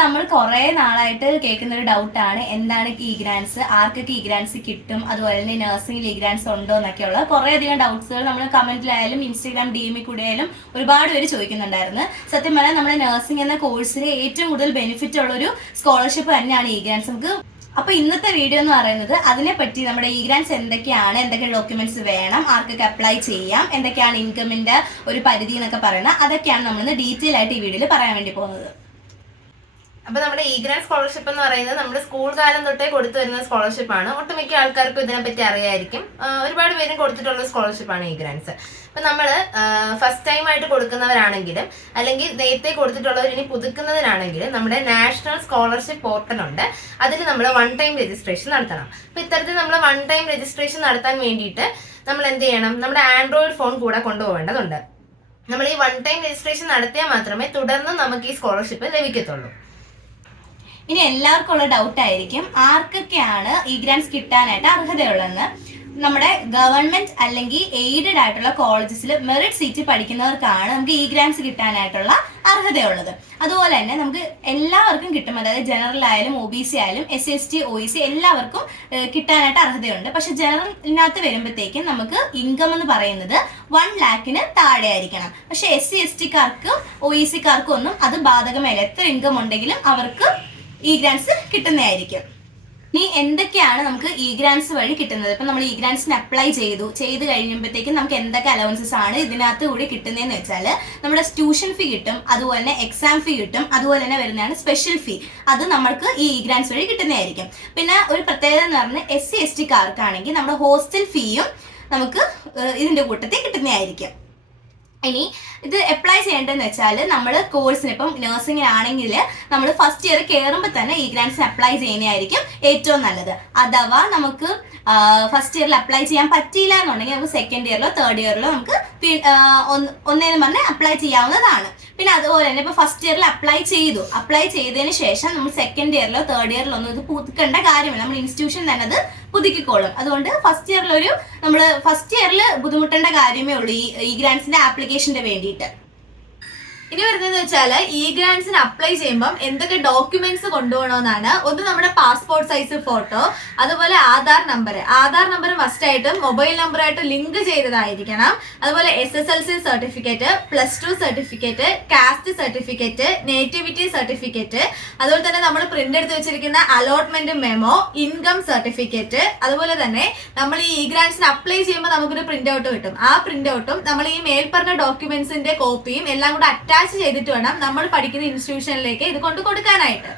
നമ്മൾ കുറെ നാളായിട്ട് കേൾക്കുന്ന ഒരു ആണ്. എന്താണ് ഈ ഗ്രാൻസ് ആർക്കൊക്കെ ഗ്രാൻസ് കിട്ടും? അതുപോലെ തന്നെ നഴ്സിംഗിൽ ഗ്രാൻസ് ഉണ്ടോ എന്നൊക്കെയുള്ള കുറെ അധികം ഡൗട്ട്സുകൾ നമ്മൾ കമന്റിലായാലും ഇൻസ്റ്റാഗ്രാം ഡി എമ്മിൽ കൂടെ ആയാലും ഒരുപാട് പേര് ചോദിക്കുന്നുണ്ടായിരുന്നു. സത്യം പറഞ്ഞാൽ നമ്മുടെ നഴ്സിംഗ് എന്ന കോഴ്സിന് ഏറ്റവും കൂടുതൽ ബെനിഫിറ്റ് ഉള്ള ഒരു സ്കോളർഷിപ്പ് തന്നെയാണ് ഈ ഗ്രാൻസ് നമുക്ക് അപ്പൊ ഇന്നത്തെ വീഡിയോ എന്ന് പറയുന്നത് അതിനെപ്പറ്റി നമ്മുടെ ഈ ഗ്രാൻസ് എന്തൊക്കെയാണ്? എന്തൊക്കെ ഡോക്യുമെന്റ്സ് വേണം? ആർക്കൊക്കെ അപ്ലൈ ചെയ്യാം? എന്തൊക്കെയാണ് ഇൻകമിന്റെ ഒരു പരിധി എന്നൊക്കെ പറയുന്നത്. അതൊക്കെയാണ് നമ്മൾ ഡീറ്റെയിൽ ആയിട്ട് ഈ വീഡിയോയിൽ പറയാൻ വേണ്ടി പോകുന്നത്. അപ്പൊ നമ്മുടെ ഈ ഗ്രാൻഡ് സ്കോളർഷിപ്പ് എന്ന് പറയുന്നത് നമ്മുടെ സ്കൂൾ കാലം തൊട്ടേ കൊടുത്തു വരുന്ന സ്കോളർഷിപ്പ് ആണ്. ഒട്ടുമിക്ക ആൾക്കാർക്കും ഇതിനെപ്പറ്റി അറിയായിരിക്കും. ഒരുപാട് പേരും കൊടുത്തിട്ടുള്ള സ്കോളർഷിപ്പ് ആണ് ഈ ഗ്രാൻഡ്സ് അപ്പൊ നമ്മൾ ഫസ്റ്റ് ടൈം ആയിട്ട് കൊടുക്കുന്നവരാണെങ്കിലും അല്ലെങ്കിൽ നേരത്തെ കൊടുത്തിട്ടുള്ളവർ ഇനി പുതുക്കുന്നതിനാണെങ്കിലും നമ്മുടെ നാഷണൽ സ്കോളർഷിപ്പ് പോർട്ടൽ ഉണ്ട്. അതിൽ നമ്മൾ വൺ ടൈം രജിസ്ട്രേഷൻ നടത്തണം. അപ്പൊ ഇത്തരത്തിൽ നമ്മൾ വൺ ടൈം രജിസ്ട്രേഷൻ നടത്താൻ വേണ്ടിയിട്ട് നമ്മൾ എന്ത് ചെയ്യണം? നമ്മുടെ ആൻഡ്രോയിഡ് ഫോൺ കൂടെ കൊണ്ടുപോകേണ്ടതുണ്ട്. നമ്മൾ ഈ വൺ ടൈം രജിസ്ട്രേഷൻ നടത്തിയാൽ മാത്രമേ തുടർന്ന് നമുക്ക് ഈ സ്കോളർഷിപ്പ് ലഭിക്കത്തുള്ളൂ. ഇനി എല്ലാവർക്കും ഉള്ള ഡൗട്ട് ആയിരിക്കും. ആർക്കൊക്കെയാണ് ഈ ഗ്രാൻസ് കിട്ടാനായിട്ട് അർഹതയുള്ളതെന്ന്. നമ്മുടെ ഗവൺമെന്റ് അല്ലെങ്കിൽ എയ്ഡഡ് ആയിട്ടുള്ള കോളേജസിൽ മെറിറ്റ് സീറ്റ് പഠിക്കുന്നവർക്കാണ് നമുക്ക് ഈ ഗ്രാൻസ് കിട്ടാനായിട്ടുള്ള അർഹതയുള്ളത്. അതുപോലെ തന്നെ നമുക്ക് എല്ലാവർക്കും കിട്ടും. അതായത് ജനറൽ ആയാലും ഒ ബി സി ആയാലും S S T O E C എല്ലാവർക്കും കിട്ടാനായിട്ട് അർഹതയുണ്ട്. പക്ഷെ ജനറലിനകത്ത് വരുമ്പോഴത്തേക്കും നമുക്ക് ഇൻകം എന്ന് പറയുന്നത് വൺ ലാക്കിന് താഴെ ആയിരിക്കണം പക്ഷെ എസ് സി എസ് ടിക്കാർക്കും ഒ ഇ സിക്കാർക്കും ഒന്നും അത് ബാധകമല്ല. എത്ര ഇൻകം ഉണ്ടെങ്കിലും അവർക്ക് ഇ ഗ്രാൻസ് കിട്ടുന്നതായിരിക്കും. ഇനി എന്തൊക്കെയാണ് നമുക്ക് ഇ ഗ്രാൻസ് വഴി കിട്ടുന്നത്? ഇപ്പൊ നമ്മൾ ഇ ഗ്രാൻസിന് അപ്ലൈ ചെയ്തു. ചെയ്ത് കഴിയുമ്പോഴത്തേക്കും നമുക്ക് എന്തൊക്കെ അലവൻസസ് ആണ് ഇതിനകത്ത് കൂടി കിട്ടുന്നതെന്ന് വെച്ചാൽ നമ്മുടെ ട്യൂഷൻ ഫീ കിട്ടും അതുപോലെ തന്നെ എക്സാം ഫീ കിട്ടും അതുപോലെ തന്നെ വരുന്നതാണ് സ്പെഷ്യൽ ഫീ അത് നമുക്ക് ഈ ഇ ഗ്രാൻസ് വഴി കിട്ടുന്നതായിരിക്കും. പിന്നെ ഒരു പ്രത്യേകത എന്ന് പറഞ്ഞാൽ എസ് സി എസ് ടിക്കാർക്കാണെങ്കിൽ നമ്മുടെ ഹോസ്റ്റൽ ഫീയും നമുക്ക് ഇതിന്റെ കൂട്ടത്തിൽ കിട്ടുന്നതായിരിക്കും. ഇനി ഇത് അപ്ലൈ ചെയ്യേണ്ടതെന്ന് വെച്ചാൽ നമ്മൾ കോഴ്സിന് ഇപ്പം നഴ്സിംഗ് ആണെങ്കിൽ നമ്മൾ ഫസ്റ്റ് ഇയർ കയറുമ്പോൾ തന്നെ ഈ ഗ്രാൻസിന് അപ്ലൈ ചെയ്യുന്നതായിരിക്കും ഏറ്റവും നല്ലത്. അഥവാ നമുക്ക് ഫസ്റ്റ് ഇയറിൽ അപ്ലൈ ചെയ്യാൻ പറ്റിയില്ല എന്നുണ്ടെങ്കിൽ നമുക്ക് സെക്കൻഡ് ഇയറിലോ തേർഡ് ഇയറിലോ നമുക്ക് ഒന്നേന്ന് പറഞ്ഞ് അപ്ലൈ ചെയ്യാവുന്നതാണ്. പിന്നെ അതുപോലെ തന്നെ ഇപ്പൊ ഫസ്റ്റ് ഇയറിൽ അപ്ലൈ ചെയ്തു. അപ്ലൈ ചെയ്തതിന് ശേഷം നമ്മൾ സെക്കൻഡ് ഇയറിലോ തേർഡ് ഇയറിലോ ഒന്നും ഇത് പുതുക്കേണ്ട കാര്യമില്ല. നമ്മൾ ഇൻസ്റ്റിറ്റ്യൂഷൻ തന്നെ അത് പുതുക്കിക്കോളും. അതുകൊണ്ട് ഫസ്റ്റ് ഇയറിൽ ഒരു നമ്മൾ ഫസ്റ്റ് ഇയറിൽ ബുദ്ധിമുട്ടേണ്ട കാര്യമേ ഉള്ളൂ ഈ ഗ്രാൻസിന്റെ ആപ്ലിക്കേഷന്റെ വേണ്ടിയിട്ട്. ഇനി വരുന്നതെന്ന് വെച്ചാൽ ഇ ഗ്രാൻസിന് അപ്ലൈ ചെയ്യുമ്പം എന്തൊക്കെ ഡോക്യുമെന്റ്സ് കൊണ്ടുപോകണമെന്നാണ്. ഒന്ന് നമ്മുടെ പാസ്പോർട്ട് സൈസ് ഫോട്ടോ അതുപോലെ Aadhaar number Aadhaar number must ആയിട്ടും മൊബൈൽ നമ്പറായിട്ട് ലിങ്ക് ചെയ്തതായിരിക്കണം. അതുപോലെ S S L C certificate plus two certificate caste certificate nativity certificate അതുപോലെ തന്നെ നമ്മൾ പ്രിന്റ് എടുത്ത് വെച്ചിരിക്കുന്ന അലോട്ട്മെന്റ് മെമോ ഇൻകം സർട്ടിഫിക്കറ്റ് അതുപോലെ തന്നെ നമ്മൾ ഈ ഇ ഗ്രാൻസിന് അപ്ലൈ ചെയ്യുമ്പോൾ നമുക്കൊരു പ്രിന്റ് ഔട്ട് കിട്ടും. ആ പ്രിന്റ് ഔട്ടും നമ്മൾ ഈ മേൽപ്പറഞ്ഞ ഡോക്യുമെന്റ്സിന്റെ കോപ്പിയും എല്ലാം കൂടെ അറ്റാച്ച് ചെയ്തിട്ട് വേണം നമ്മൾ പഠിക്കുന്ന ഇൻസ്റ്റിറ്റ്യൂഷനിലേക്ക് ഇത് കൊണ്ട് കൊടുക്കാനായിട്ട്.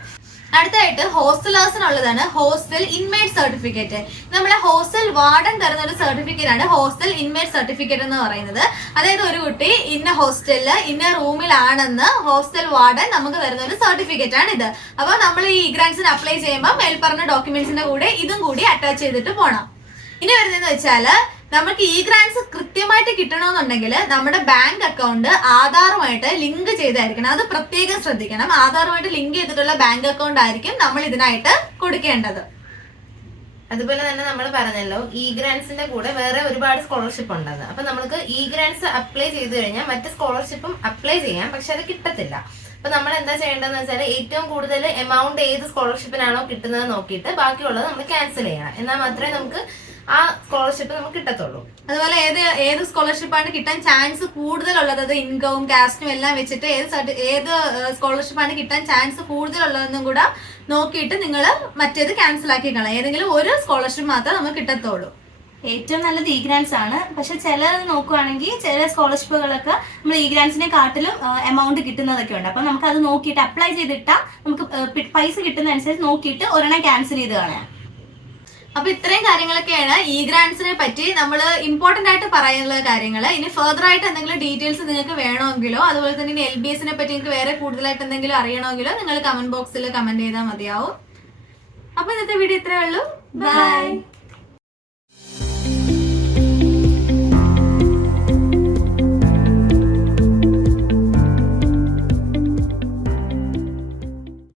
അടുത്തായിട്ട് ഹോസ്റ്റലേഴ്സിനുള്ളതാണ് ഹോസ്റ്റൽ ഇൻമേറ്റ് സർട്ടിഫിക്കറ്റ് നമ്മളെ ഹോസ്റ്റൽ വാർഡൻ തരുന്ന ഒരു സർട്ടിഫിക്കറ്റ് ആണ് ഹോസ്റ്റൽ ഇൻമേറ്റ് സർട്ടിഫിക്കറ്റ് എന്ന് പറയുന്നത്. അതായത് ഒരു കുട്ടി ഇന്ന ഹോസ്റ്റലിൽ ഇന്ന റൂമിലാണെന്ന് ഹോസ്റ്റൽ വാർഡൻ നമുക്ക് തരുന്ന ഒരു സർട്ടിഫിക്കറ്റ് ആണ് ഇത്. അപ്പോൾ നമ്മൾ ഈ ഗ്രാൻസിന് അപ്ലൈ ചെയ്യുമ്പോൾ മേൽപ്പറഞ്ഞ ഡോക്യുമെന്റ്സിന്റെ കൂടെ ഇതും കൂടി അറ്റാച്ച് ചെയ്തിട്ട് പോകണം ഇനി വരുന്നതെന്ന് വെച്ചാൽ നമുക്ക് ഈ ഗ്രാൻസ് കൃത്യമായിട്ട് കിട്ടണമെന്നുണ്ടെങ്കിൽ നമ്മുടെ ബാങ്ക് അക്കൗണ്ട് ആധാറുമായിട്ട് ലിങ്ക് ചെയ്തായിരിക്കണം. അത് പ്രത്യേകം ശ്രദ്ധിക്കണം. ആധാറുമായിട്ട് ലിങ്ക് ചെയ്തിട്ടുള്ള ബാങ്ക് അക്കൗണ്ട് ആയിരിക്കും നമ്മൾ ഇതിനായിട്ട് കൊടുക്കേണ്ടത്. അതുപോലെ തന്നെ നമ്മൾ പറഞ്ഞല്ലോ ഇ ഗ്രാൻസിന്റെ കൂടെ വേറെ ഒരുപാട് സ്കോളർഷിപ്പ് ഉണ്ടെന്ന്. അപ്പൊ നമുക്ക് ഇ ഗ്രാൻസ് അപ്ലൈ ചെയ്തു കഴിഞ്ഞാൽ മറ്റ് സ്കോളർഷിപ്പും അപ്ലൈ ചെയ്യാം പക്ഷെ അത് കിട്ടത്തില്ല. അപ്പൊ നമ്മൾ എന്താ ചെയ്യേണ്ടതെന്ന് വെച്ചാൽ ഏറ്റവും കൂടുതൽ എമൗണ്ട് ഏത് സ്കോളർഷിപ്പിനാണോ കിട്ടുന്നത് നോക്കിയിട്ട് ബാക്കിയുള്ളത് നമ്മൾ ക്യാൻസൽ ചെയ്യണം. എന്നാൽ മാത്രമേ നമുക്ക് ആ സ്കോളർഷിപ്പ് നമുക്ക് കിട്ടത്തുള്ളൂ. അതുപോലെ ഏത് ഏത് സ്കോളർഷിപ്പാണ് കിട്ടാൻ ചാൻസ് കൂടുതലുള്ളത്? അത് ഇൻകവും കാസ്റ്റും എല്ലാം വെച്ചിട്ട് ഏത് ഏത് സ്കോളർഷിപ്പാണ് കിട്ടാൻ ചാൻസ് കൂടുതലുള്ളതെന്നും കൂടെ നോക്കിയിട്ട് നിങ്ങൾ മറ്റേത് ക്യാൻസൽ ആക്കി കളയാം. ഏതെങ്കിലും ഒരു സ്കോളർഷിപ്പ് മാത്രമേ നമുക്ക് കിട്ടത്തുള്ളൂ. ഏറ്റവും നല്ലത് ഇ ഗ്രാൻസ് ആണ്. പക്ഷെ ചില നോക്കുവാണെങ്കിൽ ചില സ്കോളർഷിപ്പുകളൊക്കെ നമ്മൾ ഇ ഗ്രാൻസിനെ കാട്ടിലും എമൗണ്ട് കിട്ടുന്നതൊക്കെ ഉണ്ട്. അപ്പൊ നമുക്ക് അത് നോക്കിയിട്ട് അപ്ലൈ ചെയ്തിട്ടാൽ നമുക്ക് പൈസ കിട്ടുന്ന അനുസരിച്ച് നോക്കിയിട്ട് ഒരെണ്ണം ക്യാൻസൽ ചെയ്ത് കളയാം. അപ്പൊ ഇത്രയും കാര്യങ്ങളൊക്കെയാണ് ഇ ഗ്രാൻസിനെ പറ്റി നമ്മൾ ഇമ്പോർട്ടന്റ് ആയിട്ട് പറയാനുള്ള കാര്യങ്ങൾ ഇനി ഫർദർ ആയിട്ട് എന്തെങ്കിലും ഡീറ്റെയിൽസ് നിങ്ങൾക്ക് വേണമെങ്കിലോ അതുപോലെ തന്നെ ഇനി എൽ ബി എസിനെ പറ്റി നിങ്ങൾക്ക് വേറെ കൂടുതലായിട്ട് എന്തെങ്കിലും അറിയണമെങ്കിലോ നിങ്ങൾ കമന്റ് ബോക്സിൽ കമന്റ് ചെയ്താൽ മതിയാവും. അപ്പൊ ഇന്നത്തെ വീഡിയോ ഇത്രയേ ഉള്ളൂ. ബൈ